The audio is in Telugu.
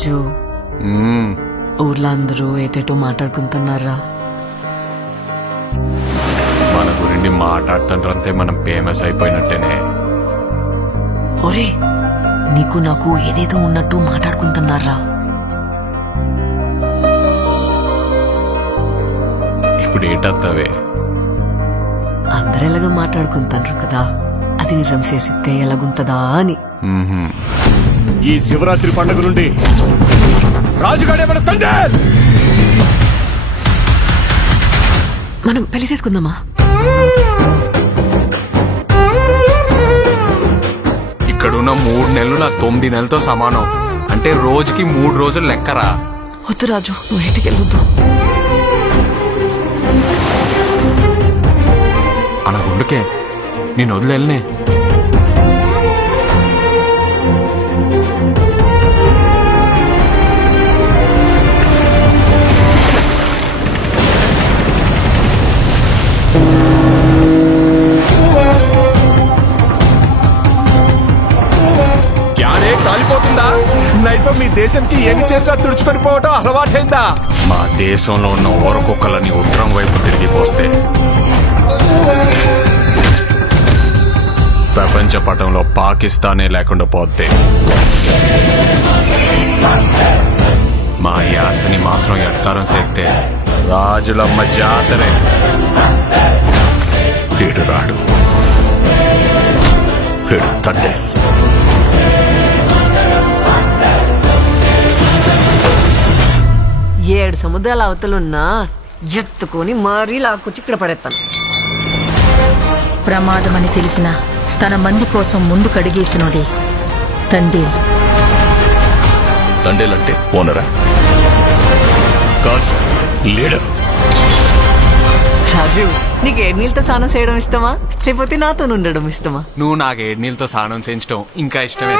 రాజు ఊర్లో అందరూ ఏటేటో మాట్లాడుకుంటున్నారా? మన గురించి మాట్లాడుతుంటే మనం ఫేమస్ అయిపోయినట్టేనే. ఒరే నీకు నాకు ఏదేదో ఉన్నట్టు మాట్లాడుకుంటున్నారా? ఇప్పుడు ఏటత్తవే? అందరు ఎలాగో మాట్లాడుకుంటారు కదా, అది నిజం చేసితే ఎలాగుంటదా అని. ఈ శివరాత్రి పండుగ నుండి రాజుగాడే మన తండ్రి. మనం పెళ్లి చేసుకుందామా? ఇక్కడున్న 3 నెలలు నా 9 నెలలతో సమానం. అంటే రోజుకి 3 రోజులు లెక్కరా. వద్దు రాజు, నువ్వు ఇంటికి వెళ్ళొద్దు. అనగుండుకే నేను వదిలేనే. కాలిపోతుందా? నైతో మీ దేశంకి ఏమి చేసినా తుడుచుకొని పోవటం అలవాటైందా? మా దేశంలో ఉన్న ఊరకుక్కలని ఉత్తరం వైపు తిరిగిపోస్తే ప్రపంచ పటంలో పాకిస్తానే లేకుండా పోతే మా యాసని మాత్రం ఎడకారం చేస్తే రాజులమ్మ జాతరే. వీడు రాడు, వీడు తండ్రి. ఏడు సముద్రాల అవతలున్నా ఎత్తుకొని మరీ లాక్కొచ్చి ఇక్కడ పడేస్తాను. ప్రమాదమని తెలిసిన తన మంది కోసం ముందు కడిగేసినోడే తండేల్. తండేల్ అంటే ఓనరా? కాదు, లీడర్. రాజు నీకు ఏడు నీళ్ళతో స్నానం చేయడం ఇష్టమా, లేకపోతే నాతో ఉండడం ఇష్టమా? నువ్వు నాకు 7 నీళ్ళతో స్నానం చేయించడం ఇంకా ఇష్టమే.